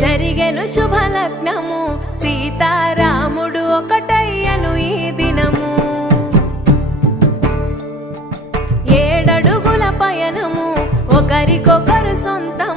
జరిగెను శుభలగ్నము సీతారాముడు ఒకటయ్యను ఈ దినము. 7 అడుగుల పయనము ఒకరికొకరు సొంతం